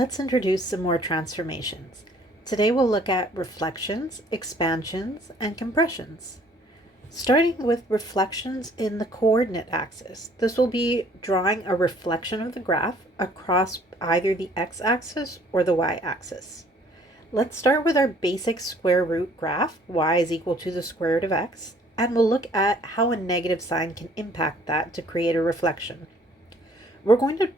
Let's introduce some more transformations. Today we'll look at reflections, expansions, and compressions. Starting with reflections in the coordinate axis. This will be drawing a reflection of the graph across either the x-axis or the y-axis. Let's start with our basic square root graph, y is equal to the square root of x, and we'll look at how a negative sign can impact that to create a reflection. We're going to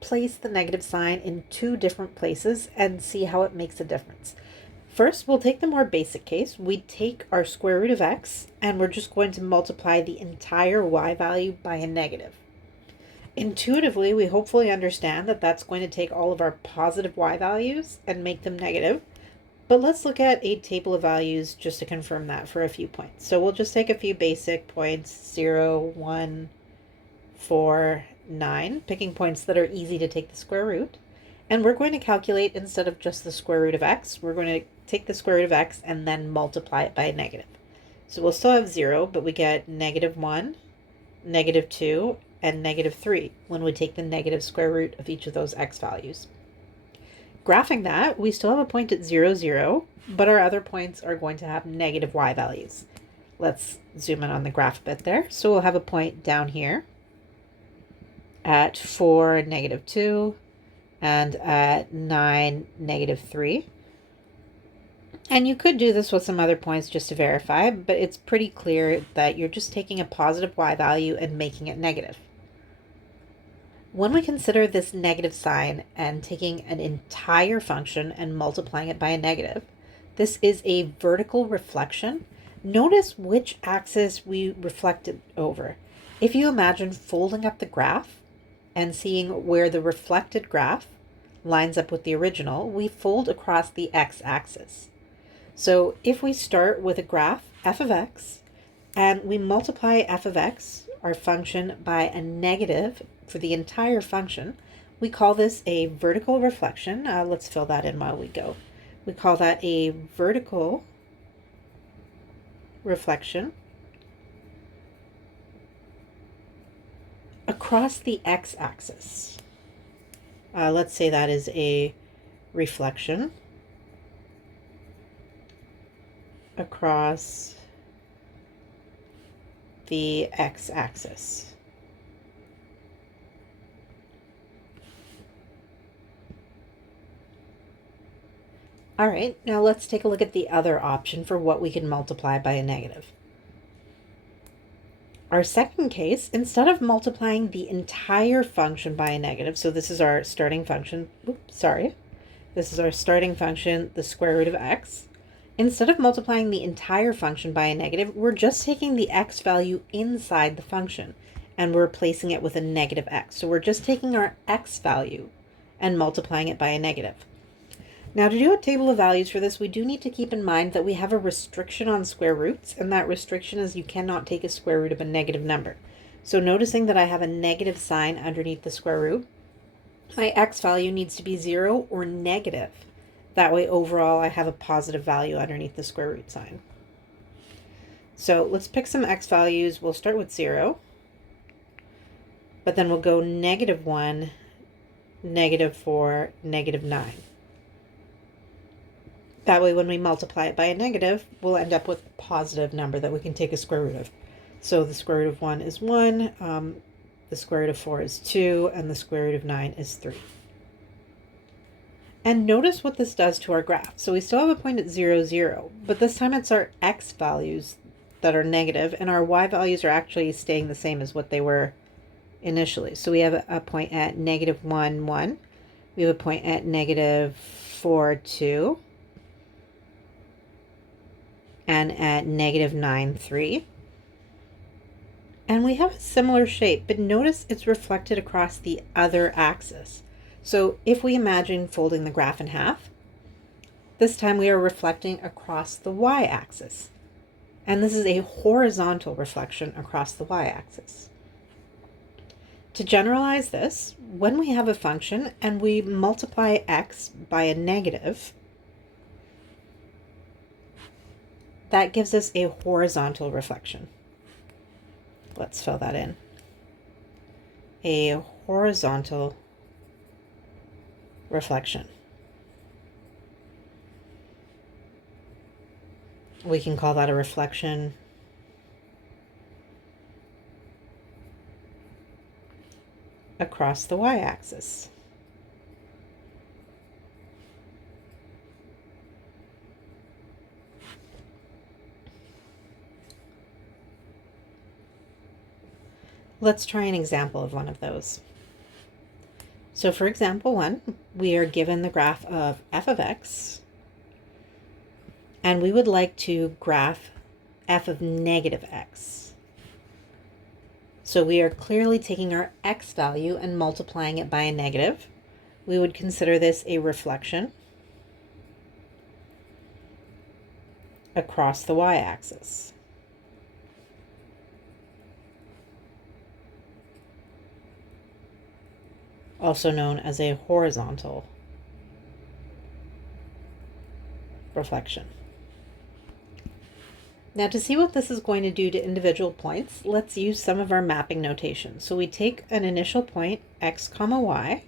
place the negative sign in two different places and see how it makes a difference. First, we'll take the more basic case. We take our square root of x and we're just going to multiply the entire y value by a negative. Intuitively, we hopefully understand that that's going to take all of our positive y values and make them negative. But let's look at a table of values just to confirm that for a few points. So we'll just take a few basic points, 0, 1, 4, 9, picking points that are easy to take the square root. And we're going to calculate, instead of just the square root of x, we're going to take the square root of x and then multiply it by a negative. So we'll still have 0, but we get -1, -2, and -3 when we take the negative square root of each of those x values. Graphing that, we still have a point at 0, 0, but our other points are going to have negative y values. Let's zoom in on the graph a bit there. So we'll have a point down here at 4, -2, and at 9, -3. And you could do this with some other points just to verify, but it's pretty clear that you're just taking a positive y value and making it negative. When we consider this negative sign and taking an entire function and multiplying it by a negative, this is a vertical reflection. Notice which axis we reflect it over. If you imagine folding up the graph and seeing where the reflected graph lines up with the original, we fold across the x-axis. So if we start with a graph, f of x, and we multiply f of x, our function, by a negative for the entire function, we call this a vertical reflection. Let's fill that in while we go. We call that a vertical reflection across the x-axis. Let's say that is a reflection across the x-axis. All right, now let's take a look at the other option for what we can multiply by a negative. Our second case, instead of multiplying the entire function by a negative, so this is our starting function, this is our starting function, the square root of x. Instead of multiplying the entire function by a negative, we're just taking the x value inside the function and we're replacing it with a negative x. So we're just taking our x value and multiplying it by a negative. Now, to do a table of values for this, we do need to keep in mind that we have a restriction on square roots, and that restriction is you cannot take a square root of a negative number. So noticing that I have a negative sign underneath the square root, my x value needs to be 0 or negative. That way, overall, I have a positive value underneath the square root sign. So let's pick some x values. We'll start with 0, but then we'll go -1, -4, -9. That way, when we multiply it by a negative, we'll end up with a positive number that we can take a square root of. So the square root of 1 is 1, the square root of 4 is 2, and the square root of 9 is 3. And notice what this does to our graph. So we still have a point at 0, 0, but this time it's our x values that are negative, and our y values are actually staying the same as what they were initially. So we have a point at -1, 1. We have a point at -4, 2. And at -9, 3. And we have a similar shape, but notice it's reflected across the other axis. So if we imagine folding the graph in half, this time we are reflecting across the y-axis. And this is a horizontal reflection across the y-axis. To generalize this, when we have a function and we multiply x by a negative, that gives us a horizontal reflection. Let's fill that in. A horizontal reflection. We can call that a reflection across the y-axis. Let's try an example of one of those. So for example 1, we are given the graph of f of x, and we would like to graph f of negative x. So we are clearly taking our x value and multiplying it by a negative. We would consider this a reflection across the y-axis. Also known as a horizontal reflection. Now to see what this is going to do to individual points, let's use some of our mapping notation. So we take an initial point, x comma y,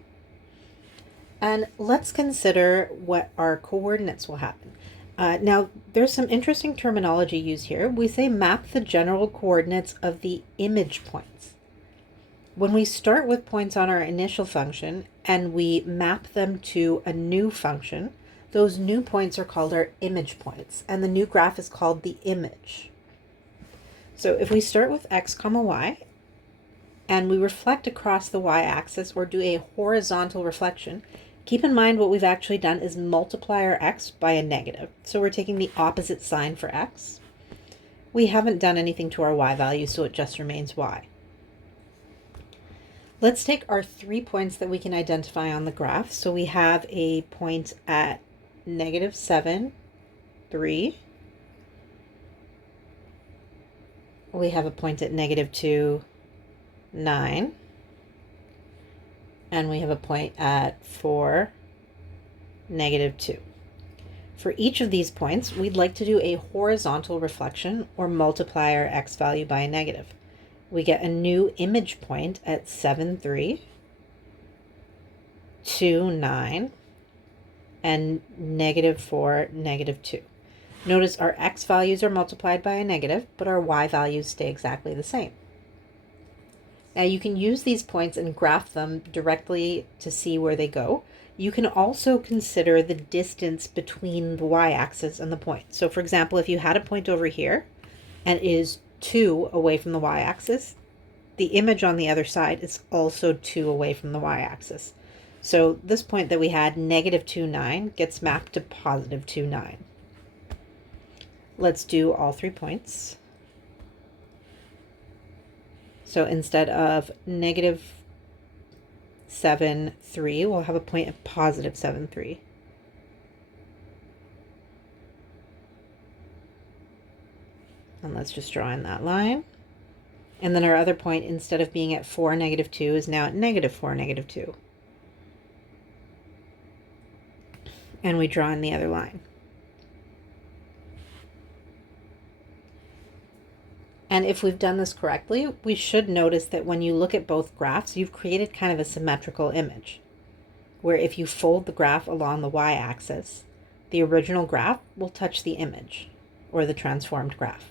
and let's consider what our coordinates will happen. Now there's some interesting terminology used here. We say map the general coordinates of the image points. When we start with points on our initial function and we map them to a new function, those new points are called our image points, and the new graph is called the image. So if we start with x comma y and we reflect across the y-axis or do a horizontal reflection, keep in mind what we've actually done is multiply our x by a negative. So we're taking the opposite sign for x. We haven't done anything to our y value, so it just remains y. Let's take our 3 points that we can identify on the graph. So we have a point at -7, 3. We have a point at -2, 9. And we have a point at 4, -2. For each of these points, we'd like to do a horizontal reflection or multiply our x value by a negative. We get a new image point at 7, 3, 2, 9, and -4, -2. Notice our x values are multiplied by a negative, but our y values stay exactly the same. Now you can use these points and graph them directly to see where they go. You can also consider the distance between the y-axis and the point. So for example, if you had a point over here and it is 2 away from the y-axis, the image on the other side is also 2 away from the y-axis. So this point that we had, -2, 9, gets mapped to +2, 9. Let's do all 3 points. So instead of -7, 3, we'll have a point of +7, 3. And let's just draw in that line. And then our other point, instead of being at 4, -2, is now at -4, -2. And we draw in the other line. And if we've done this correctly, we should notice that when you look at both graphs, you've created kind of a symmetrical image, where if you fold the graph along the y-axis, the original graph will touch the image, or the transformed graph.